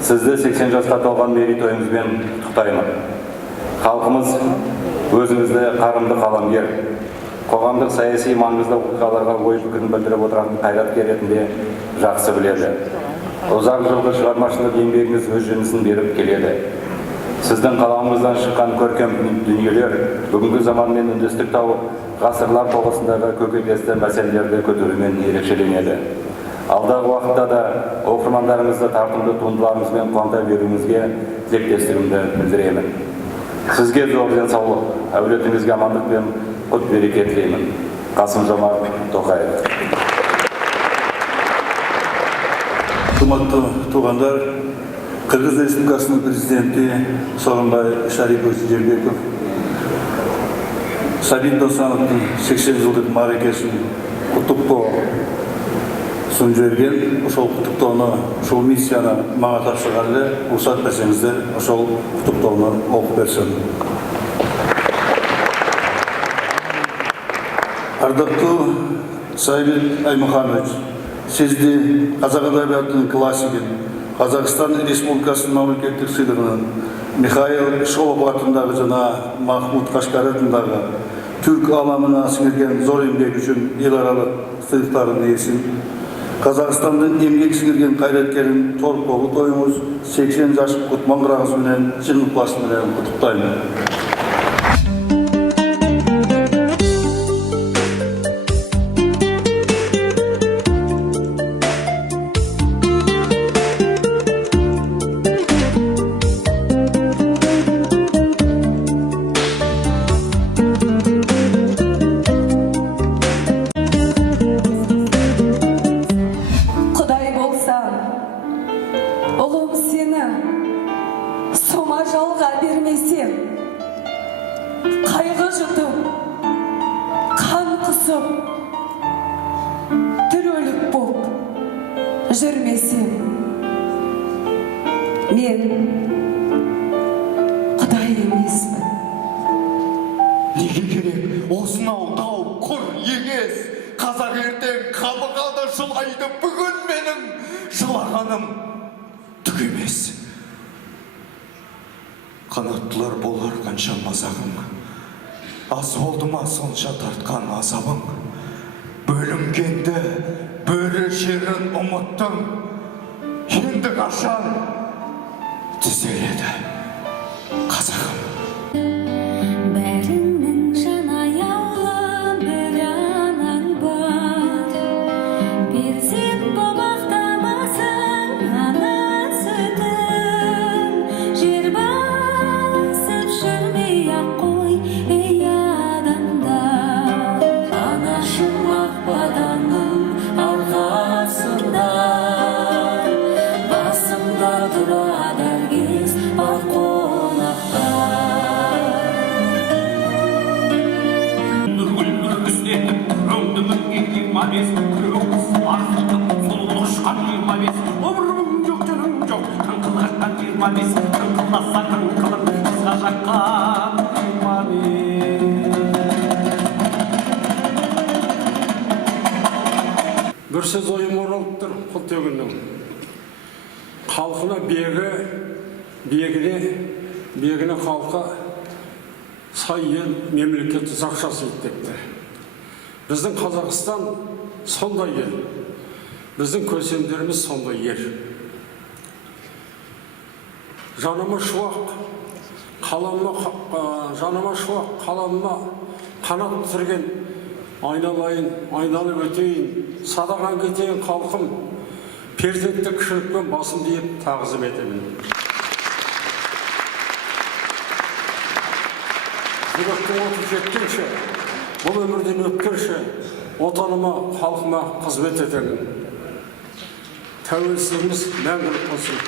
Сізді 80 жасқа толған мерейтойыңызбен құттықтаймын. Халқымыз өзіңізді қарымды қаламгер, қоғамдық саяси маңызды оқиғаларға ой пікірін білдіріп отырған қайраткер ретінде жақсы біледі. Ұзақ жылғы шығармашылық еңбегіңіз өз жемісін беріп келеді. Сіздің қаламыңыздан шыққан көркем дүниелер бүгінгі заманмен үндестік тауып, ғасырлар тоғысындағы көкейтесті мәселелерді көтерумен ерекшеленеді. Алдағы уақытта да оқырмандарыңызды тартымды туындыларыңызбен қуанта беруіңізге тілектестігімді білдіремін. Сізге зор денсаулық, әулетіңізге амандық пен құт береке тілеймін. Қасым-Жомарт Тоқаев. Құрметті туғандар, Қырғыз Республикасының президенті Сооронбай Шарипович Жээнбеков Сабит Досановтың 80 жылдық мерекесін құттықтау жіберген. Ошол құттықтауны, ошол миссияны мага тапшырганда, уруксат берсеңиздер, ошол құттықтауны окуп берсем. Ардактуу Сабит Аймуханович, сизди казак адабиятынын классигин, Қазақстан Республикасының мемлекеттик сыйлығынын, Михаил Шолопов атындагы жана Махмуд Кашкар атындагы түрк аламына сіңірген зор еңбек үчүн эл аралык сыйлыктардын ээсин, Қазақстандын эмгек сіңірген кайраткерин Торкогул тоюңуз 80 жаш кут маңгыраңыз менен чын ыкыласым менен куттуктайм. Ұлым сені сома жалға бермесем, қайғы жұтып, қан қысып, түрөлік боп жүрмесем, мен Құдай емеспін. Неге керек осынау тау құр егес, қазақ ертең қабырғада жылайды, бүгін менің жылағаным түк емес. Қанаттылар болар қанша мазағың, аз болды ма сонша тартқан азабың, бөлінгенді бөрі жерін ұмыттың, енді қашан түзеледі қазағым. Bir söz oyum oralıptır Құлтегіннің. Халқына бегіне халқа сай ел мемлекет ұзақ жасайды депті. Біздің Қазақстан сондай ел, біздің көсемдеріміз сондай ел. Жаныма шуақ, қаламыма қанат түсірген, айналып өтейін, садаған кетейін халқым, перзентті кішілікпен басым дейіп тағзым етемін. Жүректің оты жеткенше, бұл өмірден өткенше, отаныма, халқыма қызмет етемін. Тәуелсіздігіміз мәңгілік болсын.